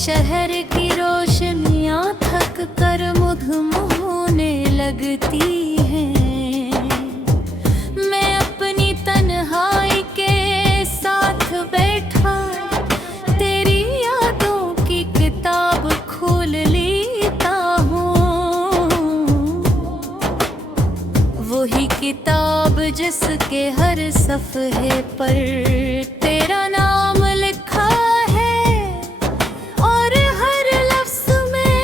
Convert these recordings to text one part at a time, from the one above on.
शहर की रोशनियां थक कर मुझ होने लगती हैं। मैं अपनी तन्हाई के साथ बैठा तेरी यादों की किताब खोल लेता हूँ। वही किताब जिसके हर सफ़े पर तेरा नाम लिखा है और हर लफ्ज़ में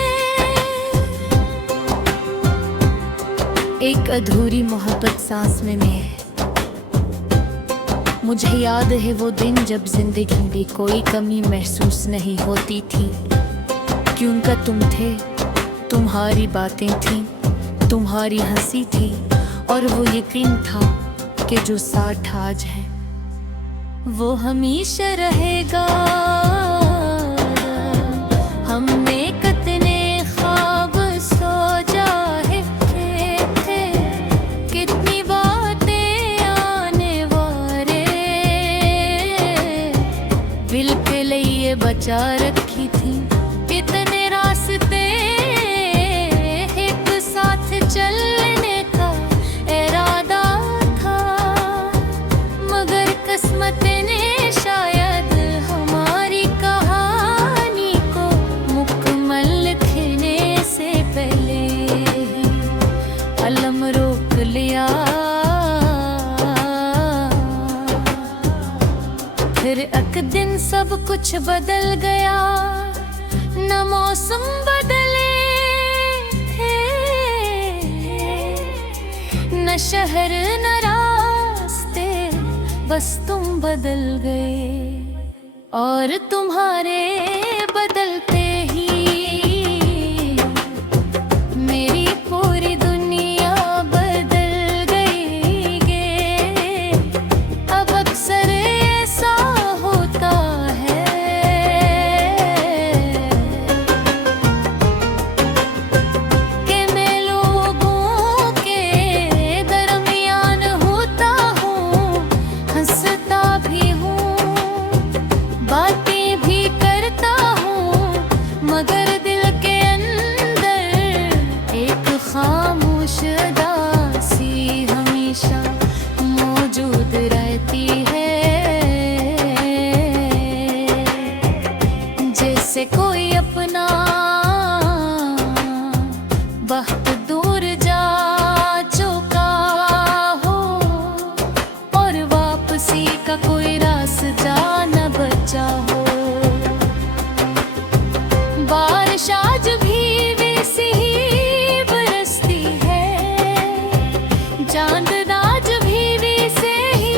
एक अधूरी मोहब्बत सांस में है। मुझे याद है वो दिन जब जिंदगी में कोई कमी महसूस नहीं होती थी, क्योंकि तुम थे, तुम्हारी बातें थीं, तुम्हारी हंसी थी और वो यकीन था कि जो साथ आज है वो हमेशा रहेगा। हमने कितने ख्वाब सोचा है थे, कितनी बातें आने वाले दिल के लिए बचा रखी थी। कितने रास्ते एक साथ चलने का इरादा था, मगर किस्मत ने शायद हमारी कहानी को मुकम्मल लिखने से पहले कलम रोक लिया। फिर एक दिन सब कुछ बदल गया, न मौसम बदले थे, न शहर न रास्ते, बस तुम बदल गए और तुम्हारे बदलते ही मेरी पूरी दुनिया बदल गई गे। अब अक्सर ऐसा होता है कि मैं लोगों के दरमियान होता हूँ, हंसता भी हूँ, बातें भी करता हूँ, मगर दिल के अंदर एक खामोश उदासी हमेशा मौजूद रहती है। जैसे कोई अपना वक्त दूर जा चुका हो और वापसी का कोई रास्ता न बचा हो। बारिश आज भी वैसी ही बरसती है, चांद आज भी वैसे ही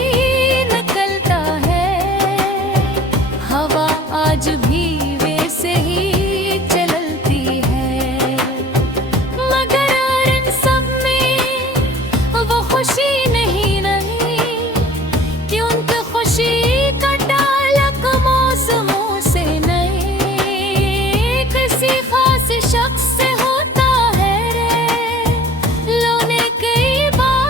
निकलता है, हवा आज भी वैसे ही चलती है, मगर इन सब में वो खुशी नहीं रही, क्योंकि खुशी का ताल्लुक मौसमों से नहीं, किसी खास शख्स से होता है रे। लोने कई बार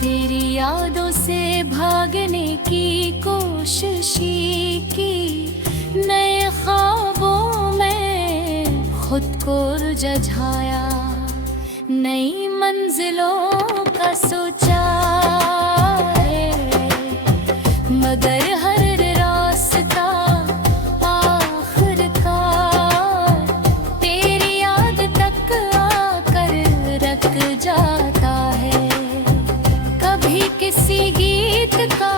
तेरी यादों से भागने की कोशिश की, नए ख्वाबों में खुद को रुझाया, नई मंजिलों का सोचा है, मगर हर रास्ता आखिरकार तेरी याद तक आकर रख जाता है। कभी किसी गीत का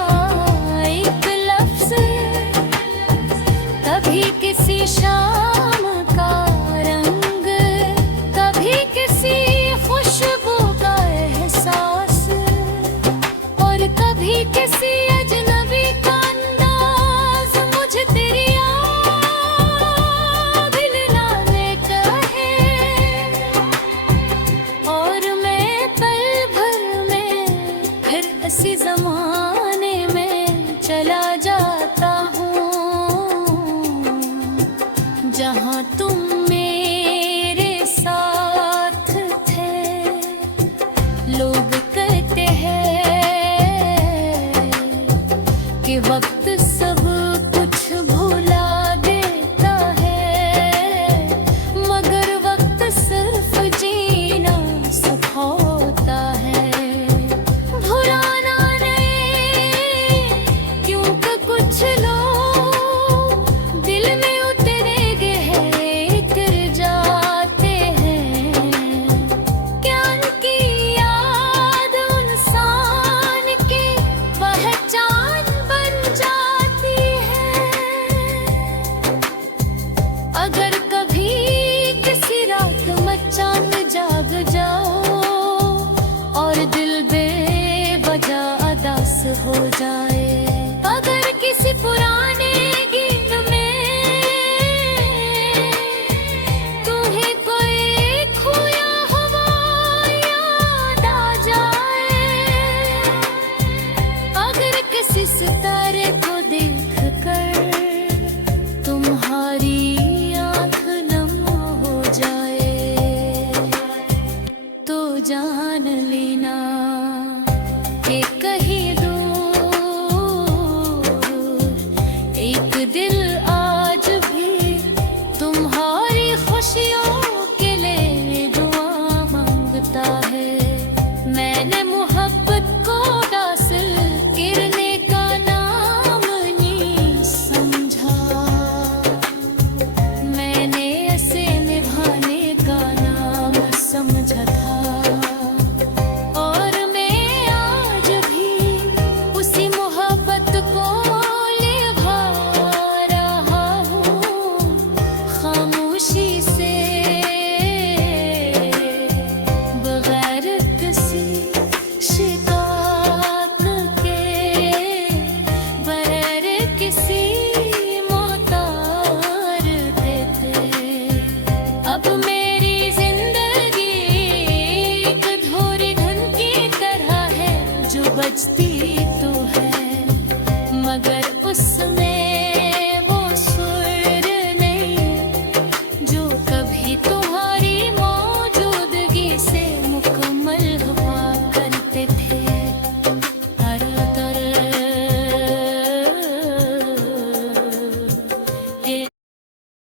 एक लफ्ज, कभी किसी शाम का रंग, कभी किसी खुशबू का एहसास और कभी किसी अजनबी का अंदाज मुझे तेरी याद दिलाने का है। और मैं पल भर में फिर इसी जमाने में चला जाता हूँ जहाँ तुम